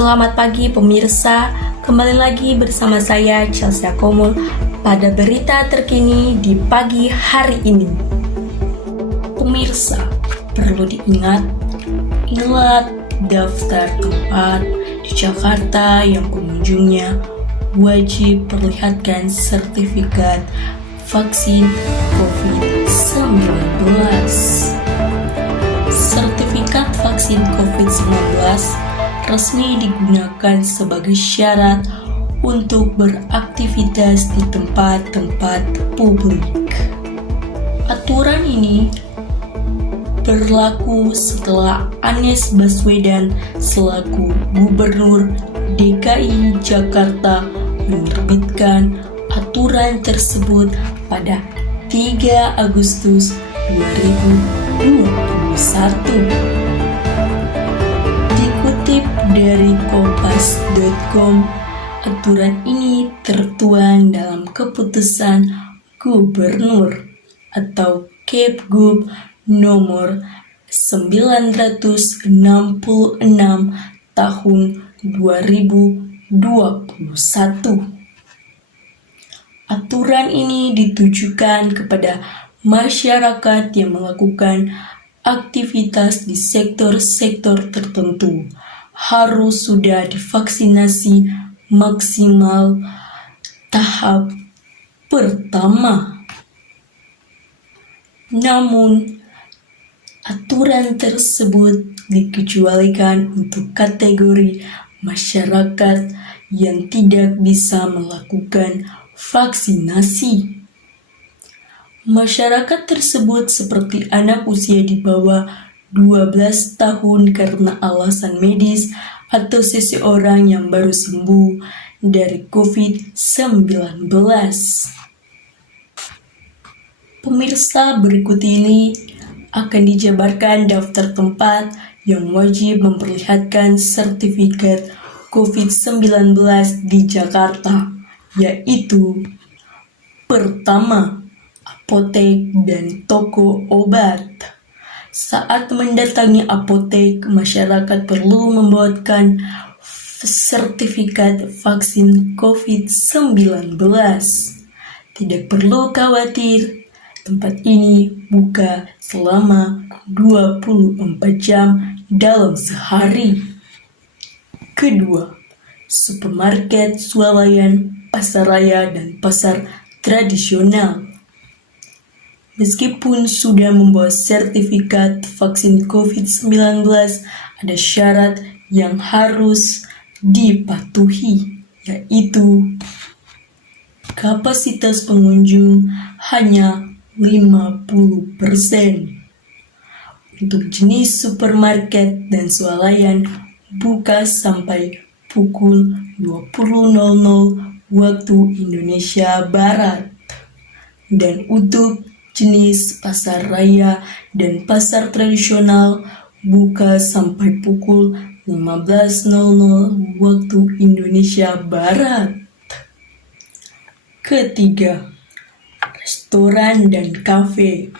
Selamat pagi pemirsa, kembali lagi bersama saya Chelsea Komul pada berita terkini di pagi hari ini. Pemirsa, perlu diingat, inilah daftar tempat di Jakarta yang pengunjungnya wajib perlihatkan sertifikat vaksin COVID-19. Sertifikat vaksin COVID-19 resmi digunakan sebagai syarat untuk beraktivitas di tempat-tempat publik. Aturan ini berlaku setelah Anies Baswedan selaku Gubernur DKI Jakarta menerbitkan aturan tersebut pada 3 Agustus 2021. Dikutip dari kompas.com, aturan ini tertuang dalam keputusan Gubernur atau Kepgub nomor 966 tahun 2021. Aturan ini ditujukan kepada masyarakat yang melakukan aktivitas di sektor-sektor tertentu harus sudah divaksinasi maksimal tahap pertama. Namun, aturan tersebut dikecualikan untuk kategori masyarakat yang tidak bisa melakukan vaksinasi. Masyarakat tersebut seperti anak usia di bawah 12 tahun karena alasan medis atau seseorang yang baru sembuh dari COVID-19. Pemirsa, berikut ini akan dijabarkan daftar tempat yang wajib memperlihatkan sertifikat COVID-19 di Jakarta, yaitu: pertama, apotek dan toko obat. Saat mendatangi apotek, masyarakat perlu membawakan sertifikat vaksin COVID-19. Tidak perlu khawatir, tempat ini buka selama 24 jam dalam sehari. Kedua, supermarket, swalayan, pasar raya, dan pasar tradisional. Meskipun sudah membawa sertifikat vaksin COVID-19, ada syarat yang harus dipatuhi, yaitu kapasitas pengunjung hanya 50%. Untuk jenis supermarket dan swalayan buka sampai pukul 20.00 waktu Indonesia Barat. Dan untuk jenis pasar raya dan pasar tradisional buka sampai pukul 15.00 waktu Indonesia Barat. Ketiga, restoran dan kafe.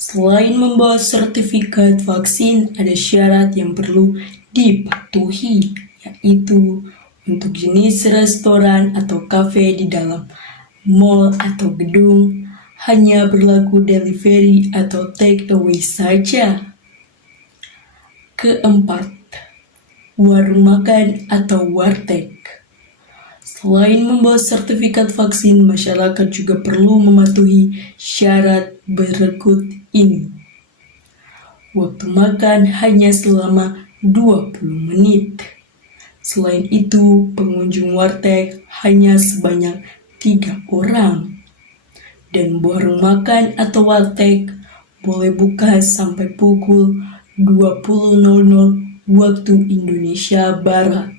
Selain membawa sertifikat vaksin, ada syarat yang perlu dipatuhi, yaitu untuk jenis restoran atau kafe di dalam mall atau gedung hanya berlaku delivery atau take away saja. Keempat, warung makan atau warteg. Selain membawa sertifikat vaksin, masyarakat juga perlu mematuhi syarat berikut ini. Waktu makan hanya selama 20 menit. Selain itu, pengunjung warteg hanya sebanyak 3 orang. Dan warung makan atau warteg boleh buka sampai pukul 20.00 waktu Indonesia Barat.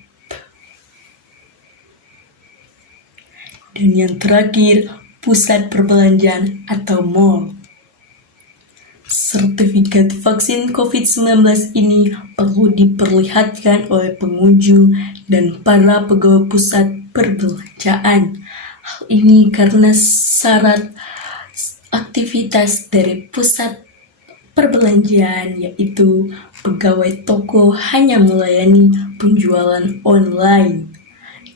Dan yang terakhir, pusat perbelanjaan atau mall. Sertifikat vaksin COVID-19 ini perlu diperlihatkan oleh pengunjung dan para pegawai pusat perbelanjaan. Hal ini karena syarat aktivitas dari pusat perbelanjaan, yaitu pegawai toko hanya melayani penjualan online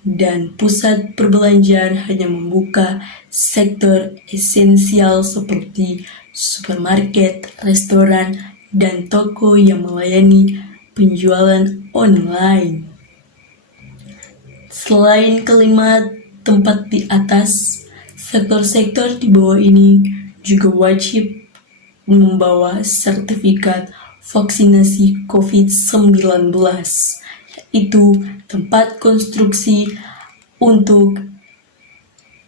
dan pusat perbelanjaan hanya membuka sektor esensial seperti supermarket, restoran, dan toko yang melayani penjualan online. Selain kelima tempat di atas, sektor-sektor di bawah ini juga wajib membawa sertifikat vaksinasi COVID-19, yaitu tempat konstruksi untuk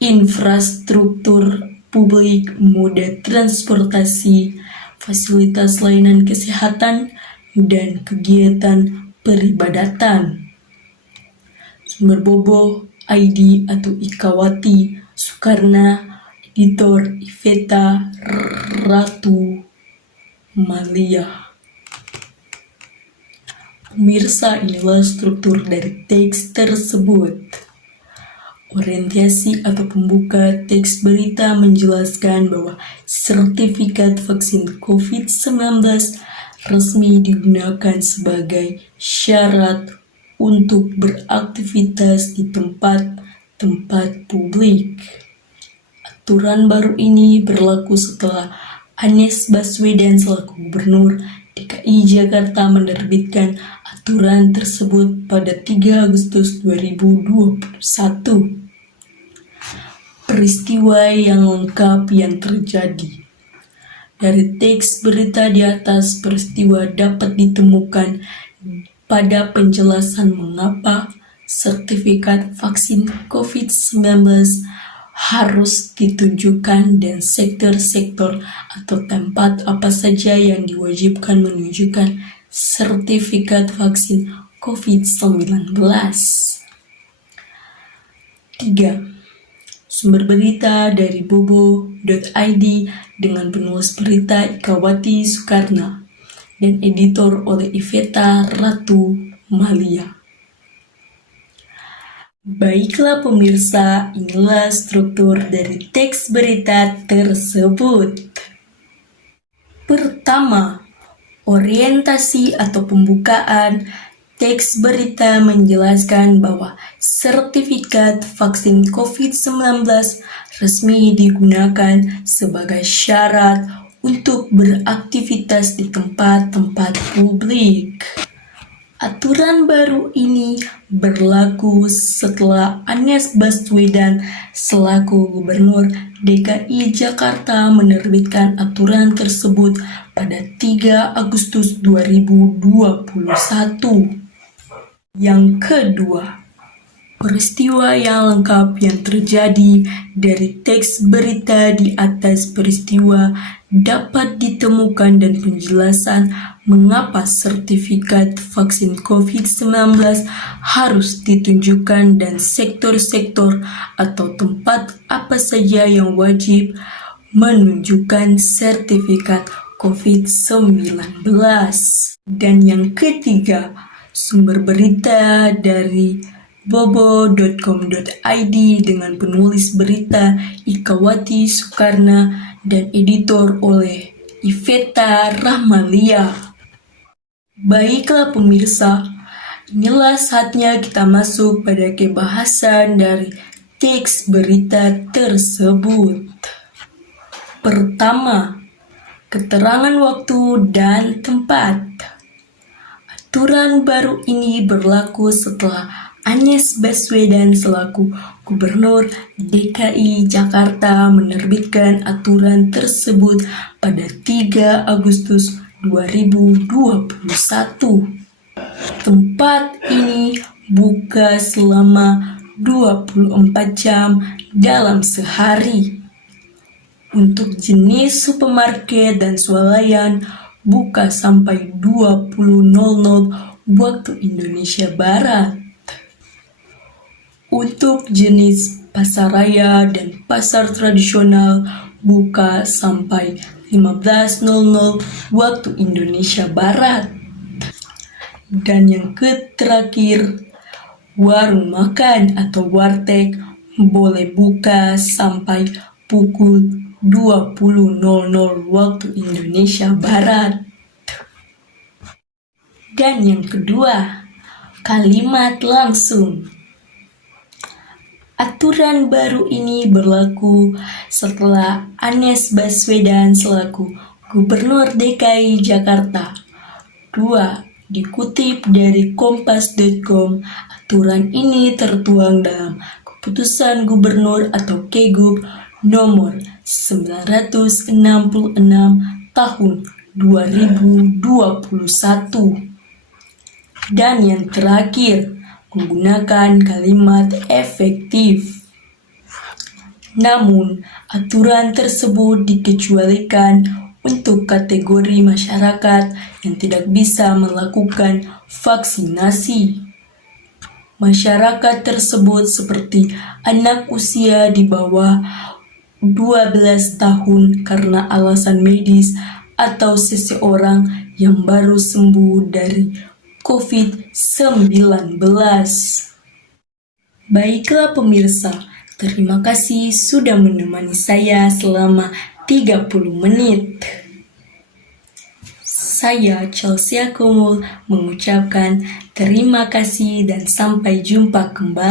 infrastruktur publik, moda transportasi, fasilitas layanan kesehatan, dan kegiatan peribadatan. Sumber Bobo ID atau Ikawati Soekarna, editor Iveta Ratu Malia. Pemirsa, inilah struktur dari teks tersebut. Orientasi atau pembuka teks berita menjelaskan bahwa sertifikat vaksin COVID-19 resmi digunakan sebagai syarat untuk beraktivitas di tempat-tempat publik. Aturan baru ini berlaku setelah Anies Baswedan selaku Gubernur DKI Jakarta menerbitkan aturan tersebut pada 3 Agustus 2021. Peristiwa yang lengkap yang terjadi. Dari teks berita di atas, peristiwa dapat ditemukan pada penjelasan mengapa sertifikat vaksin COVID-19 harus ditunjukkan dan sektor-sektor atau tempat apa saja yang diwajibkan menunjukkan sertifikat vaksin COVID-19. 3. Sumber berita dari bobo.id dengan penulis berita Ikawati Soekarna dan editor oleh Iveta Ratu Malia. Baiklah pemirsa, inilah struktur dari teks berita tersebut. Pertama, orientasi atau pembukaan. Teks berita menjelaskan bahwa sertifikat vaksin COVID-19 resmi digunakan sebagai syarat untuk beraktivitas di tempat-tempat publik. Aturan baru ini berlaku setelah Anies Baswedan selaku Gubernur DKI Jakarta menerbitkan aturan tersebut pada 3 Agustus 2021. Yang kedua, peristiwa yang lengkap yang terjadi dari teks berita di atas. Peristiwa dapat ditemukan dan penjelasan mengapa sertifikat vaksin COVID-19 harus ditunjukkan dan sektor-sektor atau tempat apa saja yang wajib menunjukkan sertifikat COVID-19. Dan yang ketiga, sumber berita dari bobo.com.id dengan penulis berita Ikawati Soekarna dan editor oleh Iveta Rahmalia. Baiklah pemirsa, inilah saatnya kita masuk pada kebahasan dari teks berita tersebut. Pertama, keterangan waktu dan tempat. Aturan baru ini berlaku setelah Anies Baswedan selaku Gubernur DKI Jakarta menerbitkan aturan tersebut pada 3 Agustus 2021. Tempat ini buka selama 24 jam dalam sehari. Untuk jenis supermarket dan swalayan buka sampai 20.00 waktu Indonesia Barat. Untuk jenis pasaraya dan pasar tradisional buka sampai 15.00 waktu Indonesia Barat. Dan yang terakhir, warung makan atau warteg boleh buka sampai pukul 20.00 waktu Indonesia Barat. Dan yang kedua, kalimat langsung. Aturan baru ini berlaku setelah Anies Baswedan selaku Gubernur DKI Jakarta. 2. Dikutip dari kompas.com, aturan ini tertuang dalam Keputusan Gubernur atau Kegub nomor 966 tahun 2021. Dan yang terakhir, menggunakan kalimat efektif. Namun, aturan tersebut dikecualikan untuk kategori masyarakat yang tidak bisa melakukan vaksinasi. Masyarakat tersebut seperti anak usia di bawah 12 tahun karena alasan medis atau seseorang yang baru sembuh dari COVID-19. Baiklah pemirsa, terima kasih sudah menemani saya selama 30 menit. Saya Chelsea Kumul mengucapkan terima kasih dan sampai jumpa kembali.